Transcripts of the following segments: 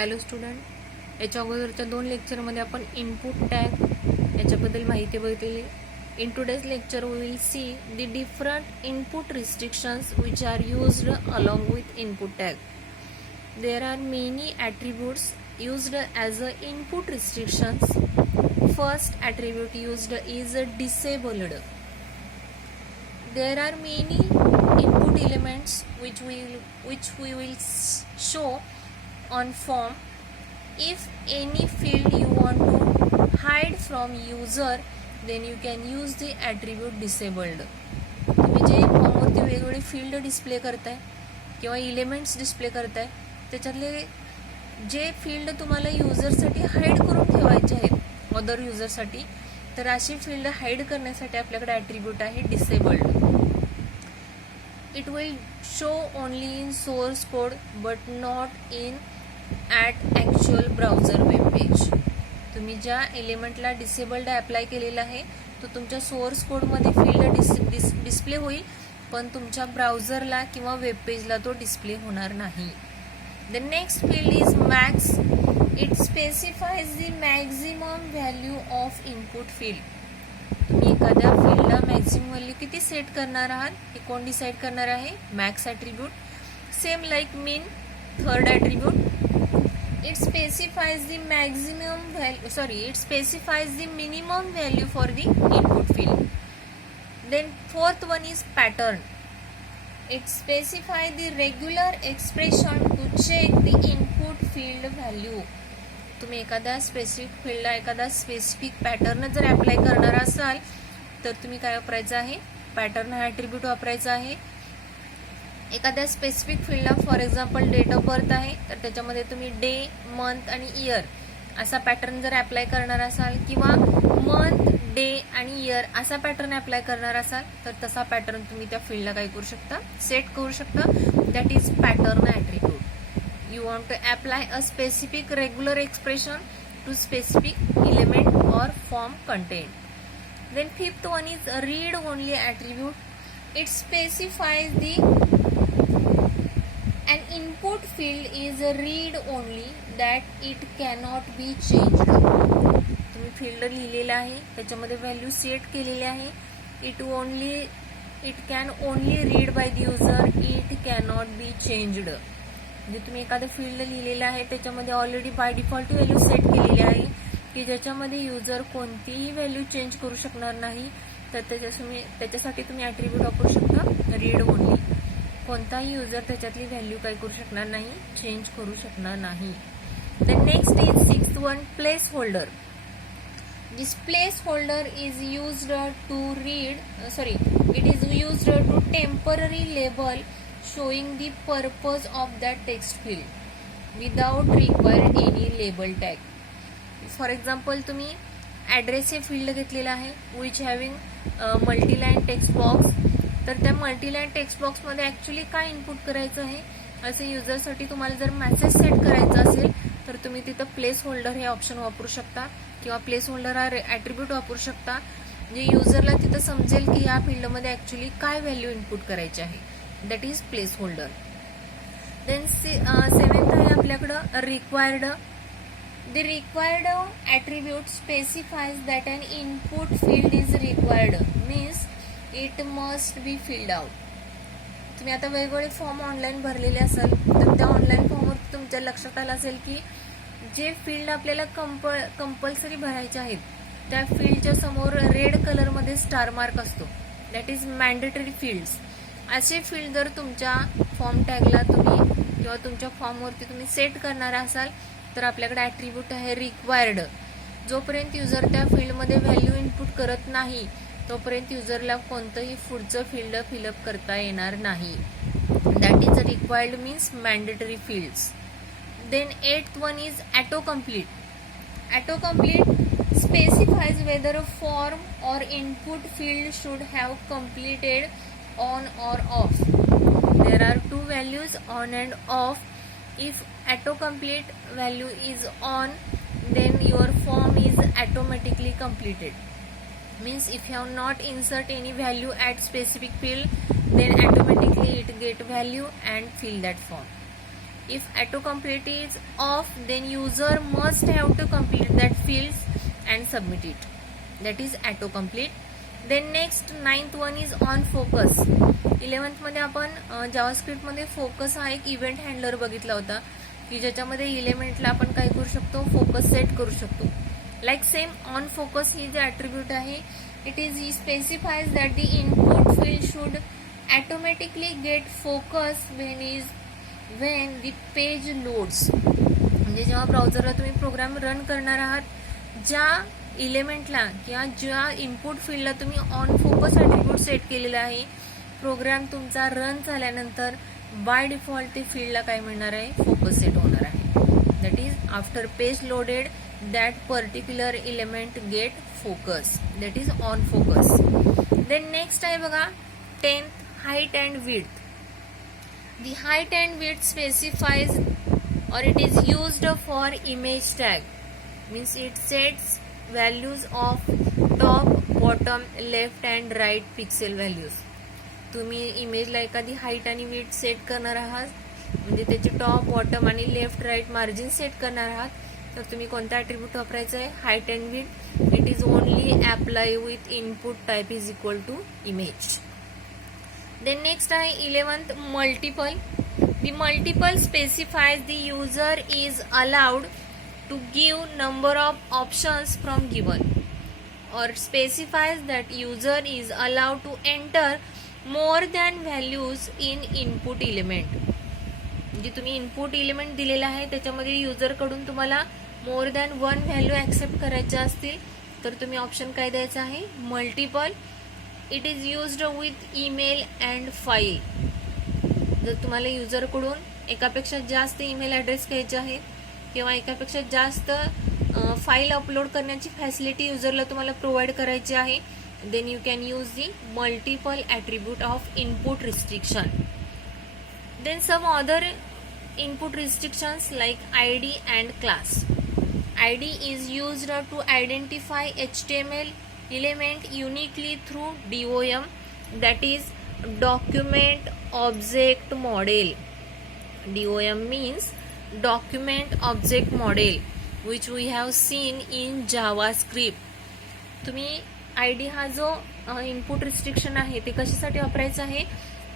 Hello student, याच्या अगोदरच्या 2 लेक्चरमध्ये आपण इनपुट टॅग याच्याबद्दल माहिती बघितली. In today's lecture we will see the different input restrictions which are used along with input tag. There are many attributes used as a input restrictions. First attribute used is disabled. There are many input elements which we will show on form. If any field you want to hide from user, then you can use the attribute disabled. तुम्ही जे फॉर्मवरती वेगवेगळे field display करताय किंवा elements display करताय त्याच्यातले जे field तुम्हाला युजरसाठी hide करून ठेवायचे आहेत अदर युजरसाठी, तर अशी फील्ड हाईड करण्यासाठी आपल्याकडे ॲट्रिब्यूट आहे disabled. It will show only in source code but not in at actual browser web page. तुम्ही ज्या एलिमेंटला डिसेबल्ड अप्लाय केलेला आहे तो तुमच्या सोर्स कोडमध्ये फील्ड डिस्प्ले होईल, पण तुमच्या ब्राउझरला किंवा वेब पेजला तो डिस्प्ले होणार नाही. The next field is max. It specifies the maximum value of input field. तुम्ही एखाद्या फील्डला मॅक्झिमम व्हॅल्यू किती सेट करणार आहात हे कोण डिसाइड करणार आहे? Max attribute. Same like mean, third attribute. It specifies the maximum value. It specifies the minimum value for the input field. Then fourth one is pattern. It specifies the regular expression to check the input field value. तुम्ही एखाद्या specific फील्डला एखादा specific pattern जर apply करणार असाल तर तुम्ही काय वापरायचं आहे? पॅटर्न हा ॲट्रिब्यूट वापरायचा आहे. एखाद्या स्पेसिफिक फील्डला for example date of birth आहे तर त्याच्यामध्ये तुम्ही डे, मंथ आणि इयर असा पॅटर्न जर अप्लाय करणार असाल किंवा मंथ, डे आणि इयर असा पॅटर्न अप्लाय करणार असाल तर तसा पॅटर्न तुम्ही त्या फील्डला काय करू शकता? सेट करू शकता. That is pattern attribute. You want to apply a specific regular expression to specific element or form content. Then fifth one is a read only attribute. It specifies an input field is a read only that it cannot be changed. तुम्ही field लिहिलेला आहे त्याच्यामध्ये value set केलेली आहे. It can only read by the user. It cannot be changed. म्हणजे तुम्ही एखादं field लिहिलेलं आहे त्याच्यामध्ये already by default value set केलेली आहे की ज्याच्यामध्ये युजर कोणतीही व्हॅल्यू चेंज करू शकणार नाही, तर त्याच्यासाठी तुम्ही ॲट्रिब्यूट वापरू शकता रीड ओनली. कोणताही युजर त्याच्यातली व्हॅल्यू काय करू शकणार नाही? चेंज करू शकणार नाही. The next is sixth one, place holder. This placeholder is used to it is used to temporary label showing the purpose of that text field without require any label tag. For example, तुम्ही address हे field घेतलेलं आहे which having multi-line text box. तर त्या मल्टीलाईन text बॉक्समध्ये actually काय input करायचं आहे असे युजरसाठी तुम्हाला जर मेसेज सेट करायचा असेल तर तुम्ही तिथं प्लेस होल्डर हे ऑप्शन वापरू शकता किंवा प्लेस होल्डर हा ॲट्रिब्यूट वापरू शकता. म्हणजे युजरला तिथं समजेल की या फील्डमध्ये ॲक्च्युली काय व्हॅल्यू इनपुट करायची आहे. That is placeholder. Then seventh आहे आपल्याकडं required. The required attribute specifies that an input field is required means it must be filled out. तुम्ही आता वेगवेगळे फॉर्म ऑनलाईन भरलेले असाल तर त्या ऑनलाईन फॉर्मवर तुमच्या लक्षात आलं असेल की जे फील्ड आपल्याला कंपल्सरी भरायचे आहेत त्या फील्डच्या समोर रेड कलरमध्ये स्टार मार्क असतो. That is mandatory fields. असे फील्ड जर तुमच्या फॉर्म टॅगला तुम्ही किंवा तुमच्या फॉर्मवरती तुम्ही सेट करणार असाल तर आपल्याकडे ॲट्रिब्यूट आहे रिक्वायर्ड. जोपर्यंत युजर त्या फील्डमध्ये व्हॅल्यू इनपुट करत नाही तोपर्यंत युजरला कोणतंही पुढचं फील्ड फिलअप करता येणार नाही. That is required means mandatory fields. Then eighth one is autocomplete. Autocomplete specifies whether a form or input field should have completed on or off. There are two values on and off. If autocomplete value is on, then your form is automatically completed. Means if you have not insert any value at specific field, then automatically it get value and fill that form. If autocomplete is off, then user must have to complete that fields and submit it. That is autocomplete. Then next 9th one is on focus. 11th मध्ये आपण JavaScript मध्ये focus हा एक event handler बघितला होता की ज्याच्यामध्ये इलेमेंटला आपण काय करू शकतो, फोकस सेट करू शकतो. लाईक सेम ऑन फोकस ही जे ऍट्रिब्यूट आहे, it is specifies that the input field should automatically get focus when the page loads. म्हणजे जेव्हा ब्राउझरला तुम्ही प्रोग्राम रन करणार आहात, ज्या इलेमेंटला किंवा ज्या इनपुट फील्डला तुम्ही ऑन फोकस ॲट्रिब्यूट सेट केलेला आहे, प्रोग्राम तुमचा रन झाल्यानंतर बाय डिफॉल्ट ते फील्डला काय मिळणार आहे, फोकस सेट होणार आहे. That is after page loaded that particular element get focus. That is on focus. Then next आहे बघा 10th height and width. The height and width specifies or it is used for image tag, means it sets values of top, bottom, left and right pixel values. तुम्ही इमेजला एखादी height आणि width set करणार आहात, म्हणजे त्याची top, bottom आणि left right margin set करणार आहात, तर तुम्ही कोणता ॲट्रिब्यूट वापरायचा आहे, height and width. It is only apply with input type is equal to image. Then next आहे 11th multiple. The multiple specifies the user is allowed to give number of options from given, or specifies that user is allowed to enter more than values in input element. म्हणजे तुम्ही input element दिलेला आहे त्याच्यामध्ये user कडून तुम्हाला more than 1 value accept करायच्या असतील तर तुम्ही ऑप्शन काय द्यायचा आहे, multiple. It is used with email and file. जर तुम्हाला युजरकडून एकापेक्षा जास्त ईमेल ॲड्रेस घ्यायचे आहेत किंवा एकापेक्षा जास्त फाईल अपलोड करण्याची फॅसिलिटी युजरला तुम्हाला प्रोव्हाइड करायची आहे, then you can use the multiple attribute of input restriction. Then some other input restrictions like ID and class. ID is used to identify HTML element uniquely through DOM, that is document object model. DOM means document object model, which we have seen in JavaScript. तुम्ही ID हा जो input restriction आहे ते कशासाठी वापरायचं आहे,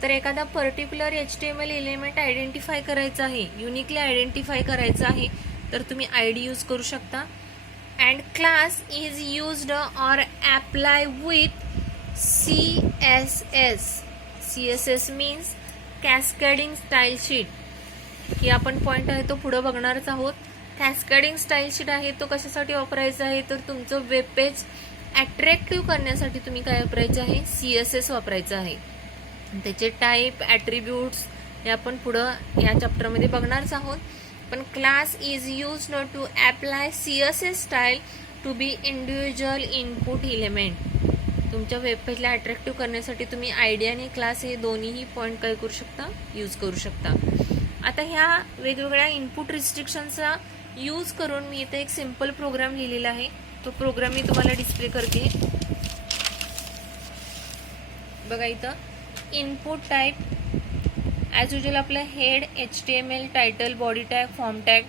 तर एखादा पर्टिक्युलर HTML एलिमेंट आयडेंटिफाय करायचा आहे, युनिकली आयडेंटिफाय करायचा आहे, तर तुम्ही ID यूज करू शकता. And class is used or apply with CSS. CSS means cascading style sheet. की आपण पॉइंट आहे तो पुढे बघणारच आहोत. कॅस्केडिंग स्टाईल शीट आहे तो कशासाठी वापरायचा आहे, तर तुमचं वेब पेज अट्रॅक्टिव्ह करण्यासाठी तुम्ही काय वापरायचं आहे, CSS वापरायचं आहे. त्याचे टाईप, ॲट्रिब्यूट्स हे आपण पुढं या चॅप्टरमध्ये बघणारच आहोत. पण class is used to apply CSS style to be individual input element. तुमच्या वेब पेजला अट्रॅक्टिव्ह करण्यासाठी तुम्ही ID आणि क्लास हे दोन्हीही पॉईंट काय करू शकता, यूज करू शकता. आता ह्या वेगवेगळ्या इनपुट रिस्ट्रिक्शनचा यूज करून मी इथे एक सिंपल प्रोग्राम लिहिलेला आहे. तो प्रोग्राम मी तुम्हाला डिस्प्ले करते. बघा इथं इनपुट टाईप ॲज युजल आपलं head, HTML, title, body tag, form tag.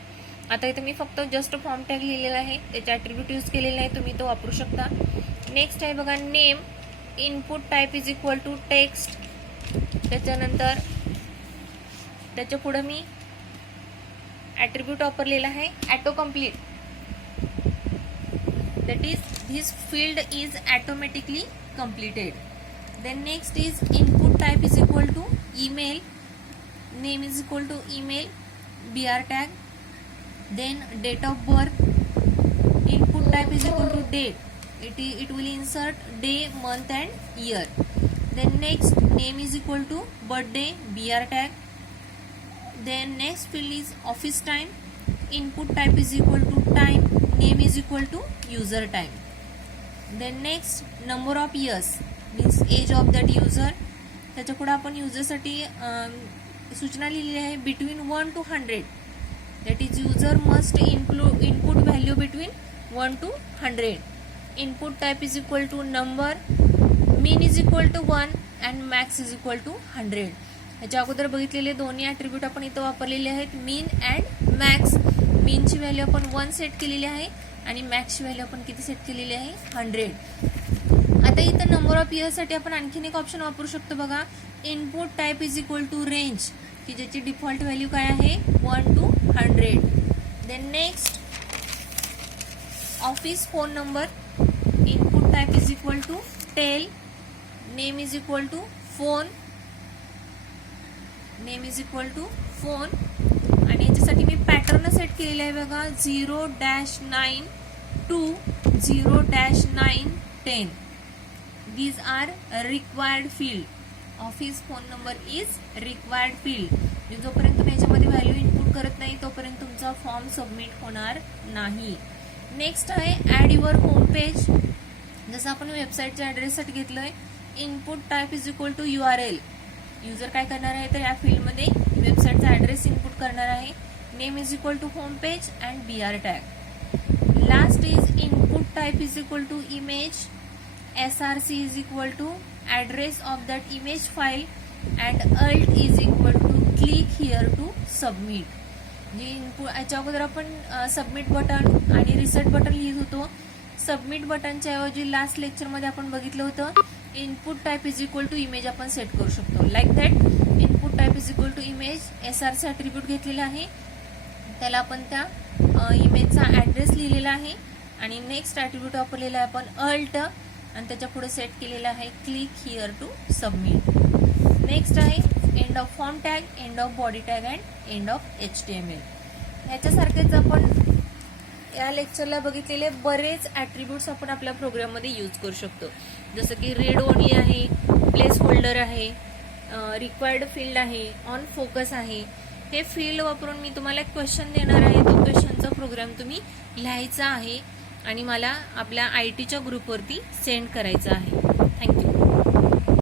आता इथं मी फक्त जस्ट फॉर्म टॅग लिहिलेला आहे, त्याचे ॲट्रिब्यूट यूज केलेले आहे, तुम्ही तो वापरू शकता. नेक्स्ट आहे बघा name. Input type is equal to text. त्याच्यानंतर त्याच्या पुढे मी ॲट्रिब्यूट वापरलेला आहे auto complete. That is this field is automatically completed. Then next is input type is equal to email. Name is equal to email, BR tag. Then date of birth. Input type is equal to date. It will insert day, month and year. Then next name is equal to birthday, BR tag. Then next field is office time. Input type is equal to time. Name is equal to user time. Then next number of years means age of that user. त्याच्या पुढे आपण युजरसाठी सूचना लिहिलेली आहे between 1 to 100. That is user must input value between 1 to 100. Input type is equal to number, min is equal to 1 and max is equal to 100. ह्याच्या अगोदर बघितलेले दोन्ही ॲट्रिब्यूट आपण इथं वापरलेले आहेत, मीन अँड मॅक्स. मीनची व्हॅल्यू आपण 1 सेट केलेली आहे आणि मॅक्सची व्हॅल्यू आपण किती सेट केलेली आहे, 100. आता इथं नंबर ऑफ इयर्ससाठी आपण आणखीन एक ऑप्शन वापरू शकतो बघा, input type is equal to range, की ज्याची डिफॉल्ट व्हॅल्यू काय आहे, 1 to 100. Then next office phone number, input type is equal to tel, name is equal to phone, name is equal to phone. आणि याच्यासाठी मी pattern set केलेला आहे बघा, 0-9 to 0-910. These are required field. Office phone number is required field. जोपर्यंत तुम्ही याच्यामध्ये value input करत नाही तोपर्यंत तुमचा फॉर्म सबमिट होणार नाही. नेक्स्ट आहे ऍड युअर होम पेज. जसं आपण वेबसाईटच्या ऍड्रेससाठी घेतलंय, input type is equal to URL. User काय करणार आहे तर या फील्डमध्ये वेबसाईटचा ऍड्रेस इनपुट करणार आहे. Name is equal to home page and BR tag. Last is input type is equal to image, SRC is equal to address of that image file and alt is equal to click here to submit. जे input याच्या अगोदर आपण submit button आणि reset button लिहित होतो. Submit बटनच्या ऐवजी last लेक्चरमध्ये आपण बघितलं होतं input type is equal to image आपण सेट करू शकतो. Like that input type is equal to image, SRC attribute घेतलेला आहे, त्याला आपण त्या इमेजचा ॲड्रेस लिहिलेला आहे आणि नेक्स्ट ॲट्रिब्यूट वापरलेला आहे आपण अल्ट आणि त्याच्या पुढे सेट केलेला आहे click here to submit. Next आहे end of form tag, end of body tag and end of HTML. ह्याच्यासारखेच आपण या लेक्चरला बघितलेले बरेच ॲट्रिब्यूट्स आपण आपल्या प्रोग्राममध्ये यूज करू शकतो. जसं की रीड ओनली आहे, प्लेस होल्डर आहे, रिक्वायर्ड फील्ड आहे, ऑन फोकस आहे. हे फील्ड वापरून मी तुम्हाला एक क्वेश्चन देणार आहे, तो क्वेश्चनचा प्रोग्राम तुम्ही लिहायचा आहे आणि मला आपल्या IT च्या ग्रुपवरती सेंड करायचा आहे. थँक्यू.